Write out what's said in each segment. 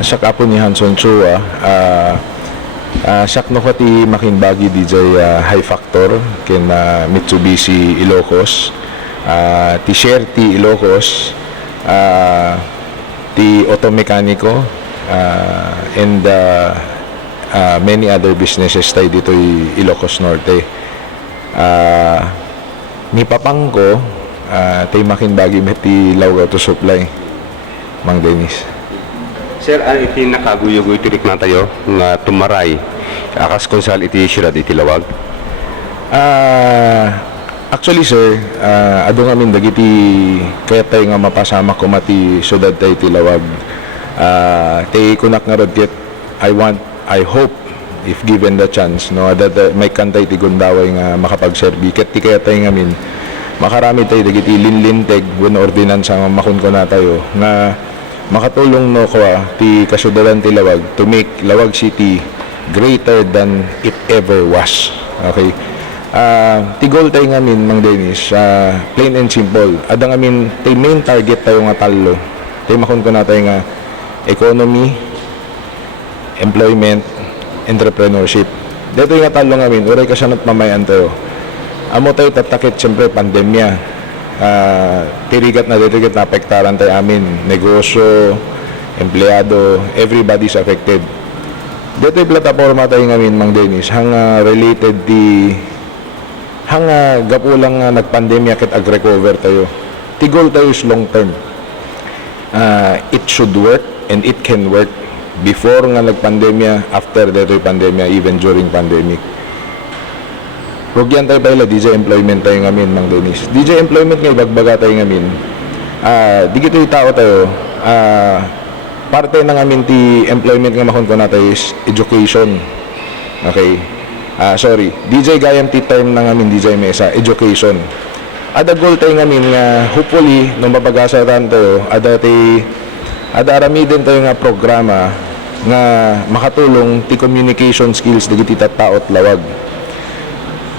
Sa kapo ni Hanson Chua, siya no ti makinbagi DJ high factor kin Mitsubishi Ilocos, ti share ti Ilocos, ti automekanico, and many other businesses tayo dito Ilocos Norte. Ni papangko, tayo makinbagi met ti Laugaw to supply, Mang Dennis. Sir, iti nakaguyo-guyo tirik na tayo nga tumaray akas konsal iti syudad iti Lawag. Actually sir, ado nga min dagiti kaya tayo nga mapasama ko mati syudad tayo iti Lawag. Tayo kunak nga rod ket I hope if given the chance no that may kantay ti Gundaway nga makapagserbi ket ti kaya tayo nga min makarami tayo dagiti linlinteg wen ordinansa nga makun ko na tayo nga makatulong no ko ti kasudaran ti Lawag to make Lawag City greater than it ever was. Okay? Ti goal tayo ngamin, Mang Dennis, plain and simple. Ada ngamin, ti main target tayo nga talo. Tayo makon ko na tayo nga economy, employment, entrepreneurship. Dito yung nga talo ngamin, uray kasanat mamayan tayo. Amo tayo tatakit, siyempre, pandemya. Tirigat na apektaran tayo amin, negosyo, empleyado, everybody's affected. Dito yung plataforma tayo ngamin, Mang Dennis, hang related di hang gapulang nagpandemya kit ag-recover tayo. Ti goal tayo is long term. It should work and it can work before nga nagpandemya, after dito yung pandemya, even during pandemic. Rugyan tayo pala, DJ employment tayo ngamin, Mang Dennis. DJ employment nga, bagbaga tayo ngamin. Di gito yung tao tayo, parte na ngamin ti employment nga makon ko na tayo is education. Okay? Sorry, DJ gayam ti term na ngamin, DJ Mesa, education. Ada goal tayo ngamin nga, hopefully, nung mapagasaran tayo, ada aramidin tayo nga programa nga makatulong ti communication skills dagiti tattaot Lawag.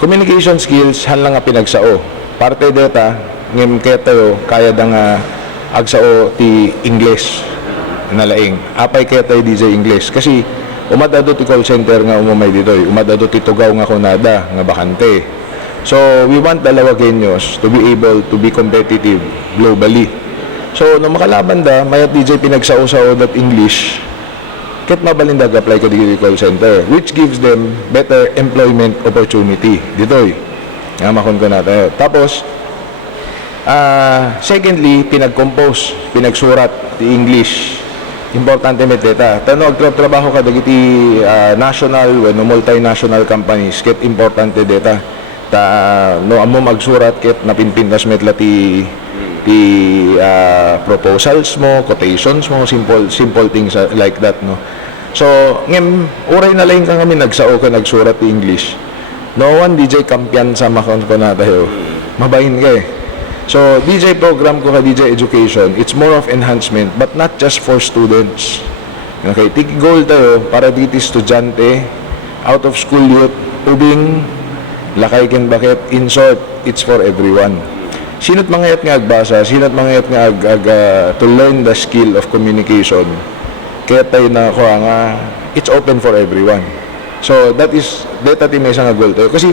Communication skills hanlang nga pinagsao. Parte deta ngem kaya tayo kaya da nga agsao ti English nalaing. Apay kaya tayo DJ English kasi umadado ti call center nga umumay ditoy. Umadado ti tugaw nga kunada nga bakante. So we want the Lawageños to be able to be competitive globally. So nung makalaban da mayat DJ pinagsao-sao that English ket mabalindag apply ka di call center, which gives them better employment opportunity ditoy nga makon ko na tayo. Tapos secondly, pinag-compose, pinagsurat di English, importante met data tano agtrabaho ka dagiti national no multinational companies ket importante data no amo magsurat ket napinpintas metla ti proposals mo, quotations mo, simple things like that, no. So ngem uray na lang kami nagsao ka nagsurat ti English, no one DJ kampiyan sa makon ko na tayo, mabahin ka eh. So DJ program ko ka DJ education, it's more of enhancement but not just for students. Okay, ti goal tayo para diti estudyante, out of school youth, ubing lakay ken bakit, in short, it's for everyone. Sino't mangayat nga agbasa, sino't mangayat nga to learn the skill of communication. Kaya tayo na ko nga, it's open for everyone. So that is data ti may nga goal tayo. Kasi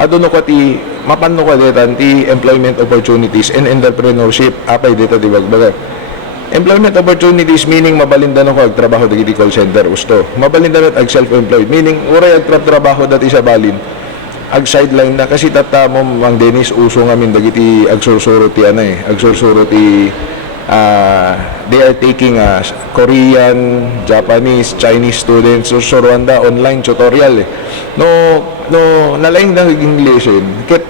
adono ko ti mapano ko data ti employment opportunities and entrepreneurship apay data di bagbaga. Employment opportunities meaning mabalindan ako agtrabaho dagiti call center gusto. Mabalindan at ag self-employed meaning uray agtrabaho dati sa balin. Ag sideline na kasi tata mo Mang Dennis uso ngamin dagiti agsursuro ti agsursuro ti they are taking Korean, Japanese, Chinese students susuruanda online tutorial no nalaing na English ket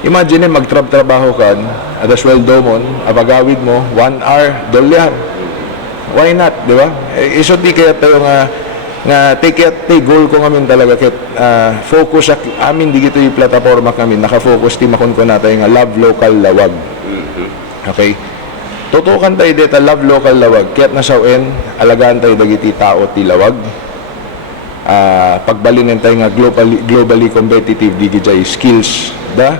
imagine magtrabaho kan ada sweldo mo apagawid mo 1 hour dolyar, why not, di ba? Iso di kaya tayo nga take goal ko ngamin talaga ket focus amin di gito yung plataforma kami naka-focus ti makon ko natin nga love local Lawag. Okay, tutukan tayo dito love local Lawag kaya't nasawen alagaan tayo dagiti tao ti Lawag, pagbalinin tayo nga globally competitive digijay skills da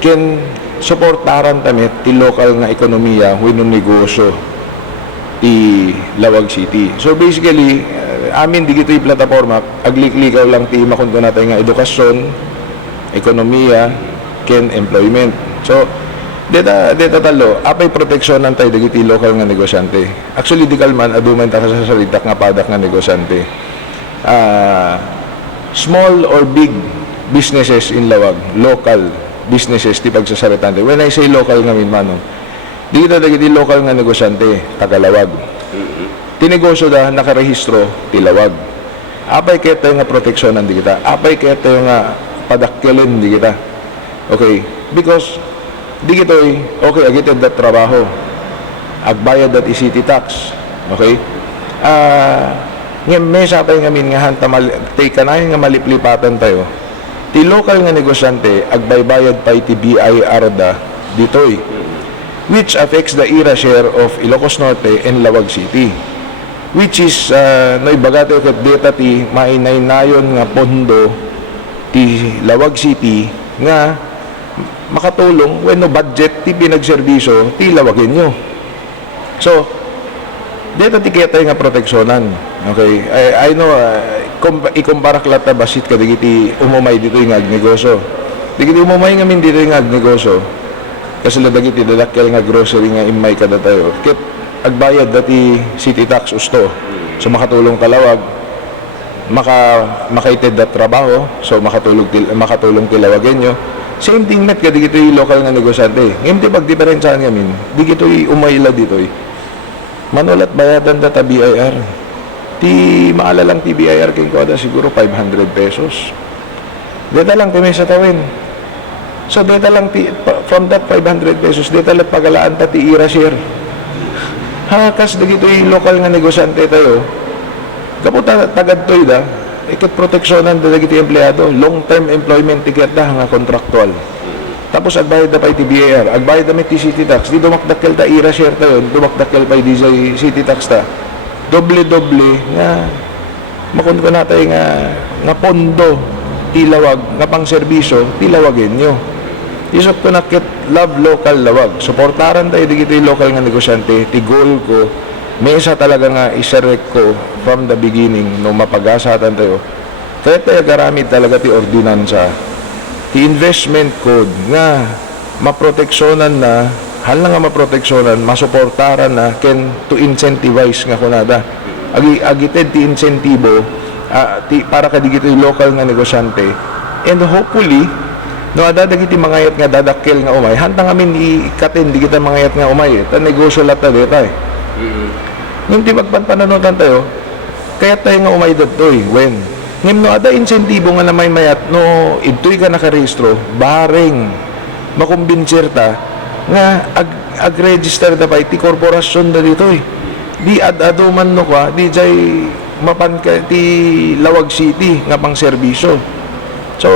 ken supportaran tamit ti local nga ekonomiya wenno negosyo ti Lawag City. So basically, amin di gito'y plataforma, aglik-likaw lang ti makunto natin nga edukasyon, ekonomiya, ken employment. So, deta talo, apay proteksyon tayo dagiti local nga negosyante. Actually, di kalman, aduman ta sa salitak nga padak nga negosyante. Small or big businesses in Lawag, local businesses, ti pagsasaritan. When I say local nga minmanong, di kita dagiti local nga negosyante, tagalawag. Tinegosyo da, nakarehistro, tilawag. Apay kaya tayo nga proteksyonan di kita. Apay kaya tayo nga padakkelin di kita. Okay? Because, di kito'y, okay, agited dat trabaho. Agbayad dat city tax. Okay? Ngayon, may sapay ngamin nga hanta, tay kanahin nga maliplipatan tayo. Ti local nga negosyante, agbaybayad pa iti BIR da dito'y, which affects the IRA share of Ilocos Norte and Lawag City. Which is, no ibagate ket data ti mainaynayon nga pondo ti Lawag City nga makatulong when no budget ti pinagserbisyo ti Lawagin nyo. So, dito ti kaya tayo nga proteksyonan. Okay? I know, ikumparak lata basit ka digiti umumay dito yung agnegosyo. Digiti umumay ngamin dito yung agnegosyo. Kasi ladagiti dadakkel nga grocery nga imay kada tayo. Kit agbayad dati city tax usto. So makatulong talawag, makaited dat trabaho, so makatulong tilawagin nyo. Same thing met kadi gito yung local nga negosyante. Ngayon di pagdiferensyahan ngamin, di gito yung umayla dito manulat bayadan data BIR. Ti maalalang ti BIR king koda siguro 500 pesos. Deta lang ti may sa tawin. So deta lang ti, from that 500 pesos, deta lang pagalaan ta ti IRA share. Hakas da gito yung local nga negosyante tayo. Kaputa tagad to'y da, ikit proteksyonan da gito yung empleyado. Long-term employment ticket da nga kontraktual. Tapos agbayad da pa iti BIR, agbayad da may ti city tax. Di dumakdakkel ta IRA share tayo, dumakdakkel pa iti city tax ta. Doble-doble nga makon ko natin nga pondo tilawag, nga pang serbisyo tilawagin nyo. Isop ko nakit love local Lawag. Suportaran tayo digito yung local nga negosyante. Ti goal ko, may isa talaga nga isarek ko from the beginning no mapagasatan tayo. Kaya tayo garamit talaga ti ordinansa, ti investment code nga maproteksyonan na, hal na nga maproteksyonan, masuportaran na, ken to incentivize nga kunada. Agited ti insentibo para kadigito yung local nga negosyante. And hopefully, no adadagiti mangayat nga dadakkel nga umay, hantang amin ikatin di kita mangayat nga umay. Ta negosyo lata deta Yung ti magpanpananutan tayo, kaya tayo nga umay datoy when ngem no ada insentibo nga na may mayat no idtoy ka nakarehistro bareng makumbinser ta nga ag-register da pa iti korporasyon da ditoy. Di ad-ado man no ka, di jay mapan ka ti Lawag City nga pang serbisyo. So,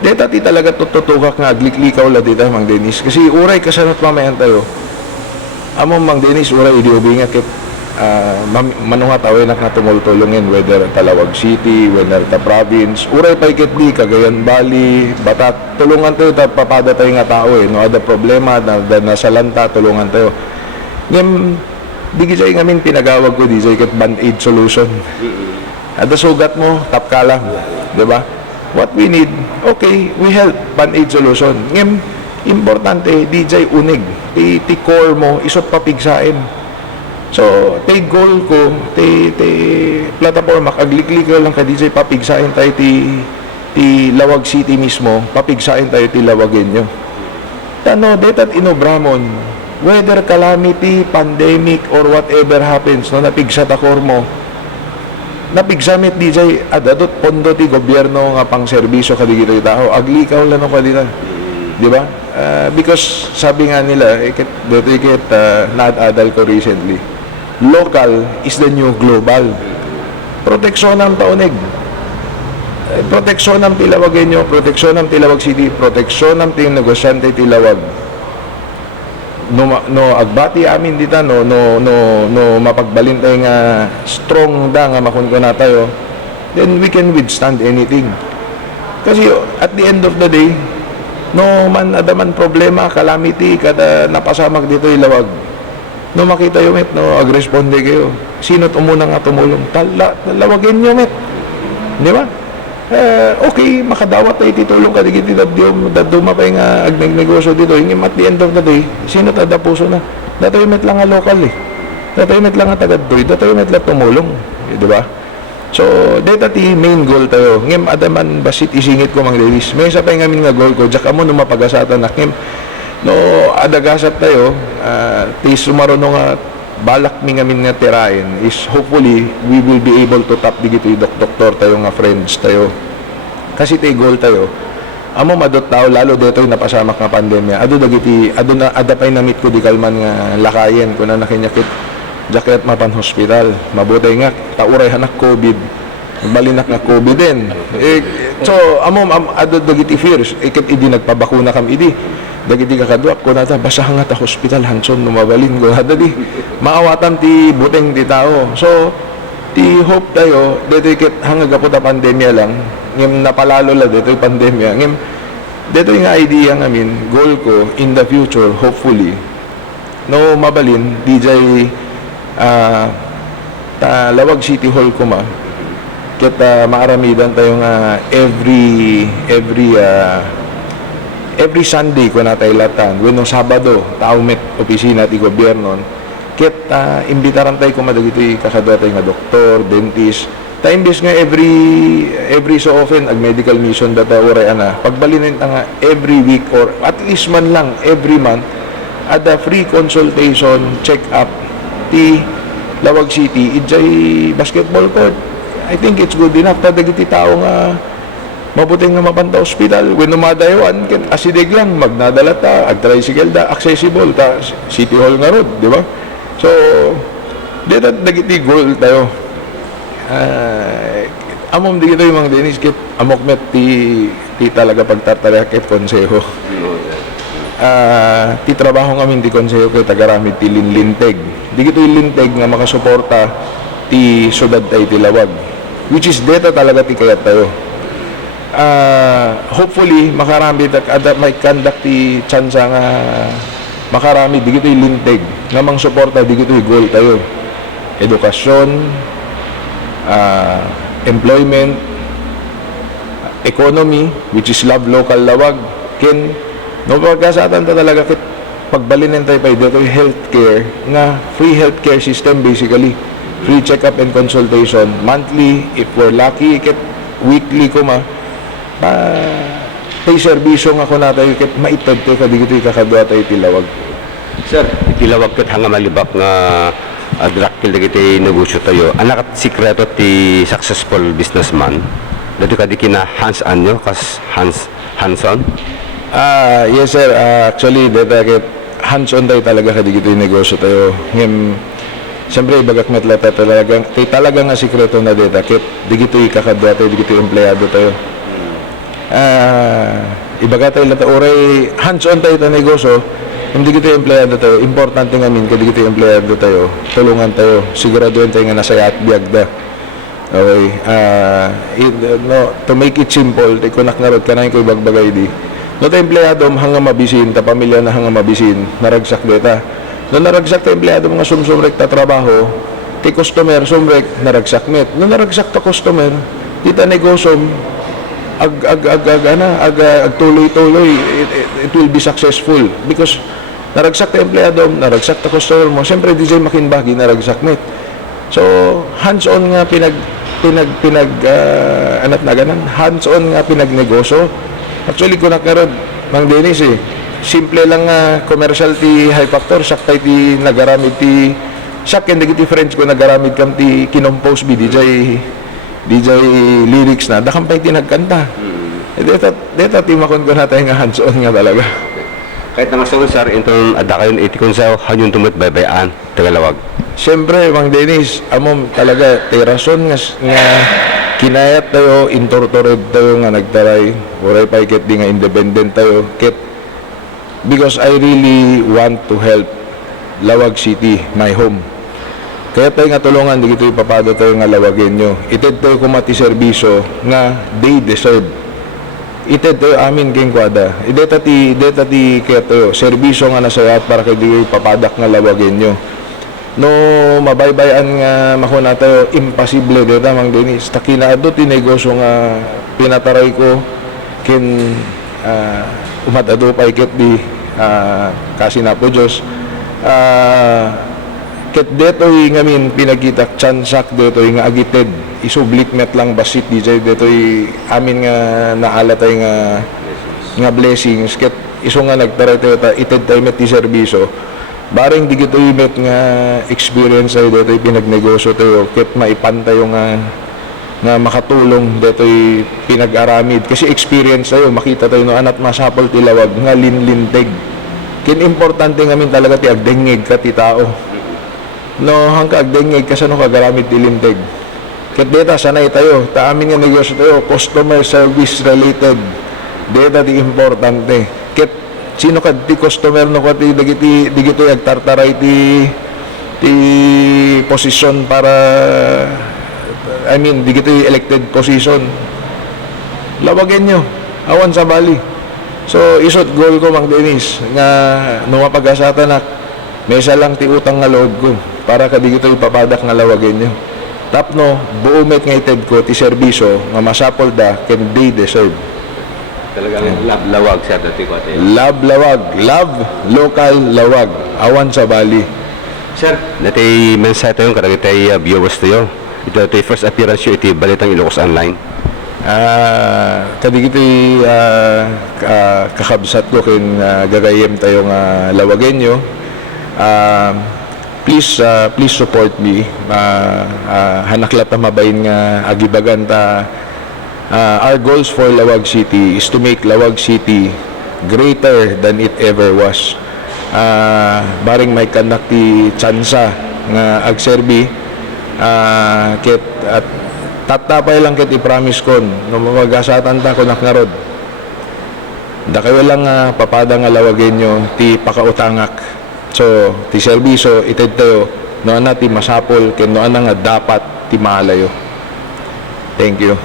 deta ti talaga tututukak nga aglik-likaw la dita Mang Dennis. Kasi uray kasanot mamayan tayo. Amo Mang Dennis, uray idiobi nga kit manunga tayo na tumultulungin whether Talawag City, whether ta province. Uray pa ikit di, Cagayan Valley, Batat. Tulungan tayo, papada tayo nga tao no ada problema, nasalanta, tulungan tayo. Ngayon, di gizay ngamin pinagawag ko di, ikit band-aid solution. Ada sugat mo, tap ka lang. Diba? What we need, okay, we help band-aid solution. Ngayon, importante, DJ unig. Ti core mo, isot papigsain. So, ti goal ko, ti plataforma, aglik-likaw lang ka DJ, papigsain tayo ti Lawag City mismo, papigsain tayo ti Lawagin nyo. Tano, detat inobramon, whether calamity, pandemic, or whatever happens, no, napigsa ta core mo, napigsamit DJ adadot pondo ti gobyerno nga pang serbisyo kadigito ti tao aglikaw lang no kadita, di ba? Because sabi nga nila naadal ko recently, local is the new global. Proteksyon ng taonig, proteksyon ng tilawagin nyo, proteksyon ng Tilawag City, proteksyon ng negosyante tilawag. No agbati amin dita no mapagbalin tayo nga strong da nga makunko na tayo, then we can withstand anything. Kasi at the end of the day, no man adaman problema, calamity kada napasamag dito ilawag, No makita yo met, no agresponde kayo. Sino umuna nga tumulong? Talawagin nyo met. Di ba? Okay, makadawat tayo titulong ka digiti dadumapay nga agneg-negosyo dito. Yung at the end of the day, sino tada puso na? Datoy met lang nga local eh. Datoy met lang nga tagad-doy. Datoy met lang tumulong. Di ba? So, data ti main goal tayo. Ngem adaman basit isingit ko mang Davis. May isa pa yung amin nga goal ko. Diyak mo numapagasatan na. Ngem, no adagasat tayo, ti sumaruno nga balak mi ngamin nga tirain is hopefully we will be able to tap digito yung doktor tayo nga friends tayo. Kasi ti goal tayo. Amo madot tao lalo dito yung napasamak nga pandemya. Ado na adapay na meet ko di kalman nga lakayen ko na nakinyakit jacket mapan hospital. Mabuti nga tauray hanak COVID. Balinak nga COVID din. So amo ado dagiti fears ikit idi nagpabakuna kam idi. Dagiti kakadwak ko nata basahan nga ta hospital hanson numabalin ko nata di maawatan ti buteng ti tao. So ti hope tayo dito ikit hangga po ta pandemya lang ngem napalalo la dito yung pandemya ngem dito yung idea ngamin goal ko in the future hopefully no mabalin DJ ta Lawag City Hall ko ma kita maaramidan tayo nga every Sunday ko na tayo latan wenno Sabado tao met opisina ti gobyerno ket imbitaran tayo kumadagiti kakadwa tayo nga doktor, dentist ta imbes nga every so often ag medical mission data oray ana pagbalinin ta nga every week or at least man lang every month ada free consultation check up ti Lawag City ijay basketball court. I think it's good enough ta dagiti tao nga mabuting nga mapanta hospital when numadayawan ket asidig lang magnadala ta ag tricycle da accessible ta City Hall nga road di ba? So dito dagiti goal tayo. Amom dito yung mga dinis kit amok met ti talaga pagtartariak ket konseho. Ti trabaho ngamin ti konseho kay tagaramid ti linlinteg. Digito yung linteg nga makasuporta ti syudad tayo ti Lawag. Which is data talaga ti kayat tayo. Hopefully makarami may conduct ti tsansa nga makarami digito yung linteg nga mang suporta digito yung goal tayo. Edukasyon, employment, economy, which is love local Lawag. Ken no pagkasatan ta talaga kit pagbalinin tayo pa dito yung healthcare nga free healthcare system basically. Free check-up and consultation monthly if we're lucky kit weekly ko tay serbisyo nga ko na tayo kit maitad tayo kadigito yung kakadwa tayo tilawag. Sir, itilawag ket hanga malibak nga draktil dagiti negosyo tayo. Anak at sikreto ti successful businessman. Dito ka di kina hands-on nyo kas hands-on? Yes sir, actually dito kit hands-on tayo talaga kadigito yung negosyo tayo. Ngem siyempre ibagak met lata talaga nga sikreto na dito kit digito yung kakadwa tayo digito yung empleyado tayo. Ibaga tayo lata oray hands-on tayo ta negosyo hindi kita empleyado tayo importante nga min kadi kita empleyado tayo tulungan tayo siguraduhin tayo nga nasaya at biagda okay to make it simple tayo kunak narod kanayin ko ibagbagay di no tayo empleyado hanga mabisin ta pamilya na hanga mabisin naragsak deta no naragsak tayo empleyado mga sumsumrek ta trabaho ti customer sumrek naragsak met no naragsak ta customer kita negosyo tuloy-tuloy it will be successful because naragsak ta empleyado naragsak ta customer mo siyempre di jay makinbagi naragsak met so hands-on nga anak na ganan hands-on nga pinagnegosyo actually kung nakarod mang Dennis simple lang nga commercial ti high factor saktay ti nagaramid ti sakyan dagiti friends ko nagaramid kam ti kinompose bi DJ lyrics na dakampay tinagkanta. Dito timakon ko natin nga hands-on nga talaga. Kahit naman sa sir, itong ada kayon itikon sa hanyong tumit baybayan, Tagalawag. Siyempre, Mang Dennis, amom talaga, rason nga kinayat tayo, intortored tayo nga nagtaray, oray pa ikit di nga independent tayo, kit because I really want to help Lawag City, my home. Kaya tayo nga tulungan, di ito ipapado tayo nga lawagin nyo. Ited tayo kumati serbisyo nga they deserve. Ited tayo amin keng kwada. Deta ti kaya tayo, serbisyo nga nasayat para kayo di ipapadak nga lawagin nyo. no mabaybayan nga makuna tayo imposible dito mang Dennis takinaado ti negosyo nga pinataray ko kin umadado pa ikit di kasi na po Diyos ket detoy ngamin pinagkitak tsansak detoy nga agited isublit met lang basit DJ detoy amin nga naalatay nga blessings ket iso nga nagtaray tayo ited tayo met ti serbisyo baring di gito met nga experience tayo detoy pinagnegosyo tayo ket maipantay nga makatulong detoy pinag-aramid kasi experience tayo makita tayo no anat masapol ti lawag nga linlinteg kin importante ngamin talaga ti agdengeg ka ti tao no hangka agdengeg kasano kagaramid ti linteg ket deta sanay tayo ta amin nga negosyo tayo customer service related deta ti importante ket sino kad ti customer no ti digito agtartaray ti posisyon para digito elected position lawagen nyo awan sa bali so isot goal ko mang Dennis nga nung mapag-asata na mesa lang ti utang nga loob ko para kadigito ipapadak nga lawagen nyo tapno buumet nga ited ko ti serbisyo nga masapol da can they deserve. Talagang love lawag siya dati ko ate. Love lawag, love local lawag, awan sa bali. Sir, dati mensahe tayo kada tay viewers tayo. Ito tay first appearance yo iti Balitang Ilocos Online. Kadigito kakabsat ko kin gagayem tayo nga lawagen nyo. Please support me. Hanaklat na mabayin nga agibagan ta. Our goals for Lawag City is to make Lawag City greater than it ever was. Baring may kanak ti tsansa nga agserbi ket at tatapay lang ket i-promise kon no mamagasatan ta kunak nga rod. Da kayo lang papada nga lawagen nyo ti pakautangak. So ti serbisyo ited tayo no ana ti masapol ken no ana nga dapat ti malayo. Thank you.